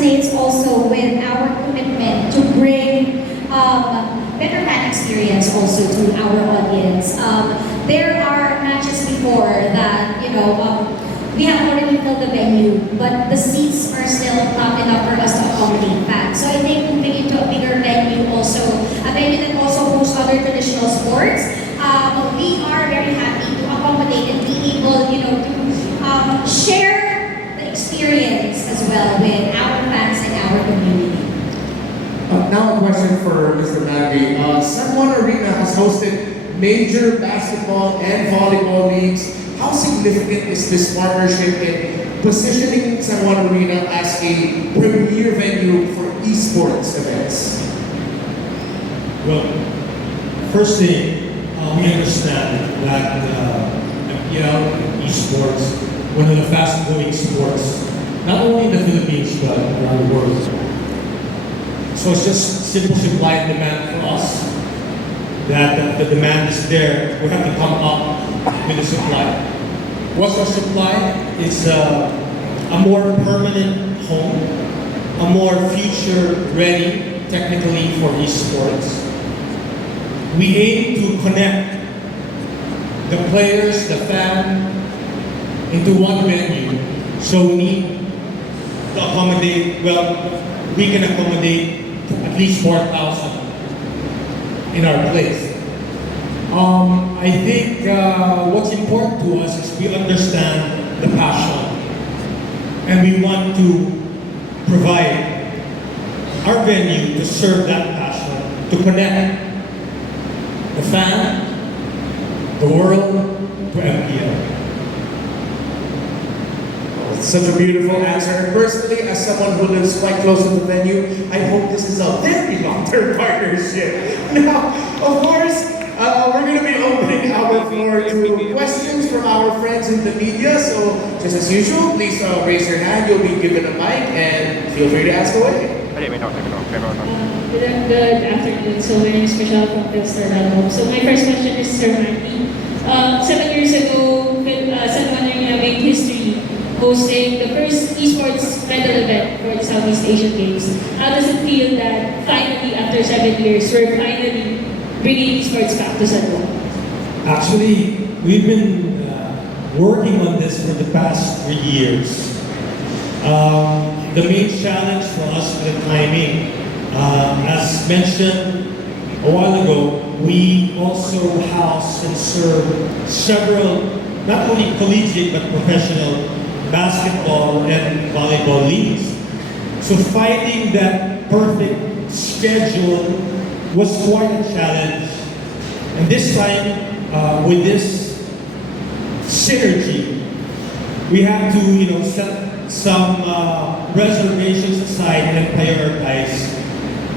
resonates also with our commitment to bring better fan experience also to our audience. There are matches before that, we have already filled the venue, but the seats are still not enough for us to accommodate fans. So I think moving into a bigger venue also, a venue that also hosts other traditional sports, we are very happy to accommodate and be able, to share the experience as well with our fans and our community. Now a question for Mr. Mandy. San Juan Arena has hosted major basketball and volleyball leagues. How significant is this partnership in positioning San Juan Arena as a premier venue for esports events? Well, first thing, we understand that esports, one of the fast-growing sports, not only in the Philippines but around the world. So it's just simple supply and demand for us. That the demand is there, we have to come up with the supply. What's our supply? It's a more permanent home, a more future-ready, technically, for esports. We aim to connect the players, the fan, into one venue. So we need to accommodate, we can accommodate at least 4,000 in our place. I think what's important to us is we understand the passion and we want to provide our venue to serve that passion, to connect the fan, the world, to MPL. Such a beautiful answer. Personally, as someone who lives quite close to the venue, I hope this is a very long-term partnership. Now, of course, we're going to be opening our floor to questions from our friends in the media. So, just as usual, please raise your hand. You'll be given a mic and feel free to ask away. Good afternoon. So my name is Michelle from Philstar.com. So my first question is Sir Mandy. 7 years ago, San Juan Arena made history hosting the first esports medal event for the Southeast Asian Games. How does it feel that finally, after 7 years, we're finally bringing esports back to San Juan? Actually, we've been working on this for the past 3 years. The main challenge for us was the timing. As mentioned a while ago, we also house and serve several, not only collegiate but professional basketball and volleyball leagues. So finding that perfect schedule was quite a challenge. And this time, with this synergy, we have to, set some reservations aside and prioritize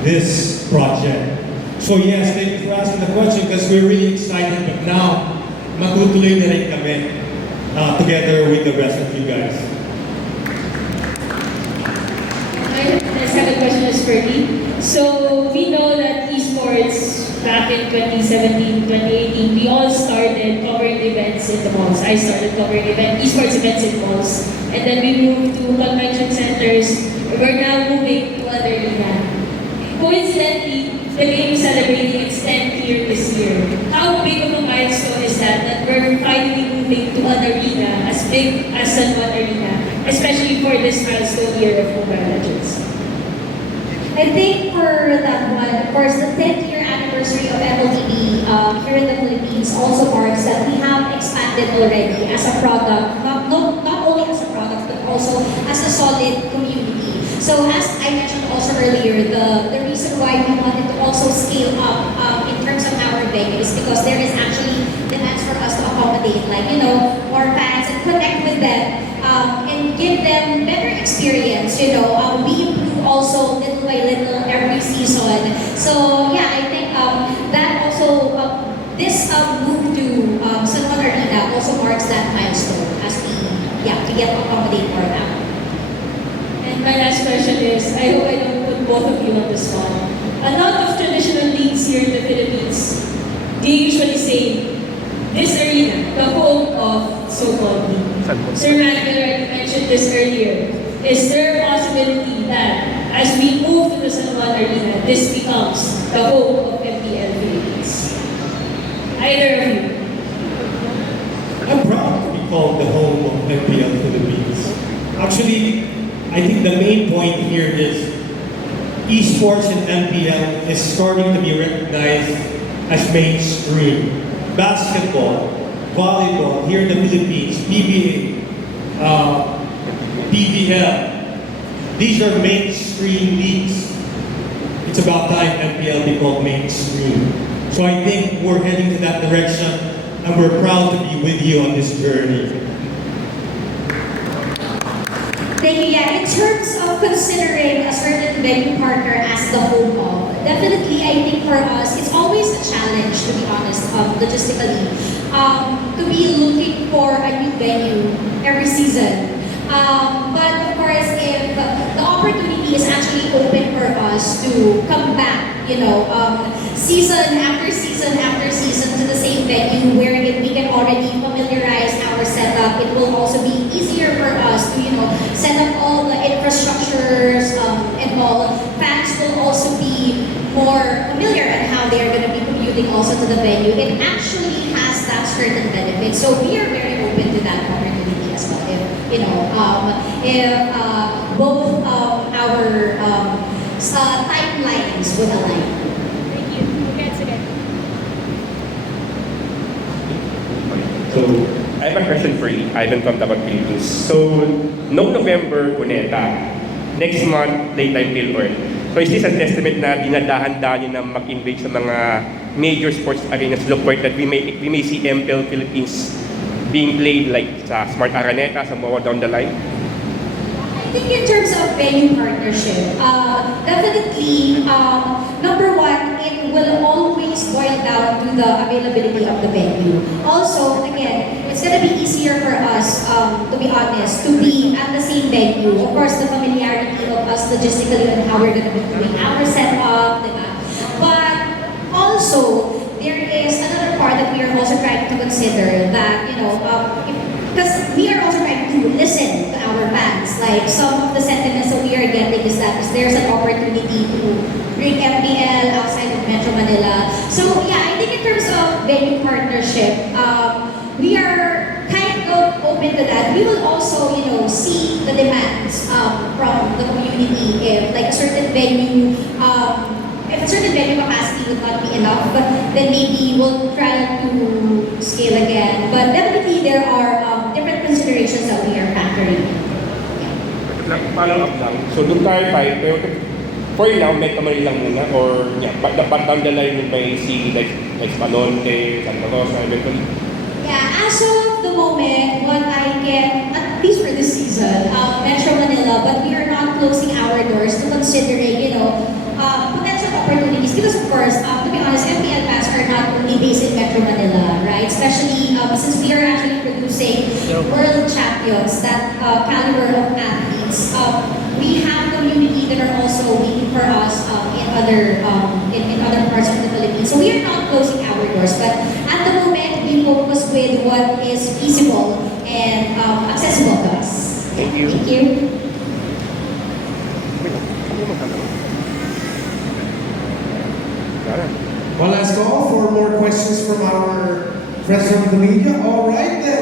this project. So yes, thank you for asking the question because we're really excited. But now, matutuloy na rin kami together with the rest of you guys. My second question is for me. So we know that esports back in 2017, 2018, we all started covering events in the malls. I started covering esports events in malls. And then we moved to convention centers. We're now moving to an arena. Coincidentally, the game is celebrating its 10th year this year. How big of a milestone is that we're finally moving to an arena as big as San Juan Arena, especially for this milestone year of Mobile Legends? I think for that one, of course, the 10th year anniversary of MLTV here in the Philippines also marks that we have expanded already as a product, not only as a product, but also as a solid community. So as I mentioned also earlier, the reason why we wanted to also scale up in terms of our venue is because there is actually demands for us to accommodate, more fans and connect with them and give them better experience. We improve also little by little every season. So yeah, I think that also this move to San Juan Arena also marks that milestone as we get to accommodate more now. And my last question is, I hope I don't put both of you on the spot. A lot of traditional leagues here in the Philippines, they usually say, this arena, the home of so-called league. Sir Michael already mentioned this earlier. is there a possibility that as we move to the San Juan Arena, this becomes the home of MPL Philippines? Either of you. I'm proud to be called the home of MPL Philippines. Actually, I think the main point here is esports in MPL is starting to be recognized as mainstream. Basketball, volleyball, here in the Philippines, PBA, PBL, these are mainstream leagues. It's about time MPL be called mainstream. So I think we're heading to that direction, and we're proud to be with you on this journey. Thank you. Yeah, in terms of considering a certain venue partner as the home of, definitely I think for us, it's always a challenge, to be honest, logistically, to be looking for a new venue every season. But of course, if the opportunity is actually open for us to come back, season after season after season to the same venue wherein we can already familiarize our setup, it will also be easier for us to, set up all the infrastructures and all. Fans will also be more familiar on how they are going to be commuting also to the venue. It actually has that certain benefit. So we are very open to that opportunity as well. If both our timelines would align. Thank you. Congrats again. So, I have a question for you, Ivan from Tapat Philippines. So, no November, Cuneta. Next month, Daytime Philhorn. So, is this a testament na dinadahan-dahan nyo na mag-invade sa mga major sports arenas to the point that we may see MPL Philippines being played like sa Smart Araneta, sa more down the line? I think in terms of venue partnership, definitely, number one, it will always boil down to the availability of the venue. Also, again, it's gonna be easier for us, to be honest, to be at the same venue. Of course, the familiarity of us logistically and how we're gonna be doing our setup, diba? But also, there is another part that we are also trying to consider that, because we are also trying to listen to our fans. Like some of the sentiments that we are getting is that there's an opportunity to bring MPL outside of Metro Manila. So yeah, I think in terms of venue partnership, we are kind of open to that. We will also, see the demands from the community. If like a certain venue, if a certain venue capacity would not be enough, then maybe we'll try to scale again. But definitely there are different considerations that we are factoring in. Follow up lang. So, doon clarify, pero for now, Metro Manila lang muna or but down the line you may see like Panonte, Santa Rosa, eventually? Yeah, as of the moment, what I can, at least for this season, Metro Manila, but we are not closing our doors to considering, potential opportunities. Because of course, to be honest, MPL fans are not only based in Metro Manila, right? Especially since we are actually producing world champions, that caliber of athletes. We have community that are also waiting for us in other parts of the Philippines. So we are not closing our doors, but at the moment we focus with what is feasible and accessible to us. Thank you. Thank you. One last call for more questions from our friends from the media. All right then.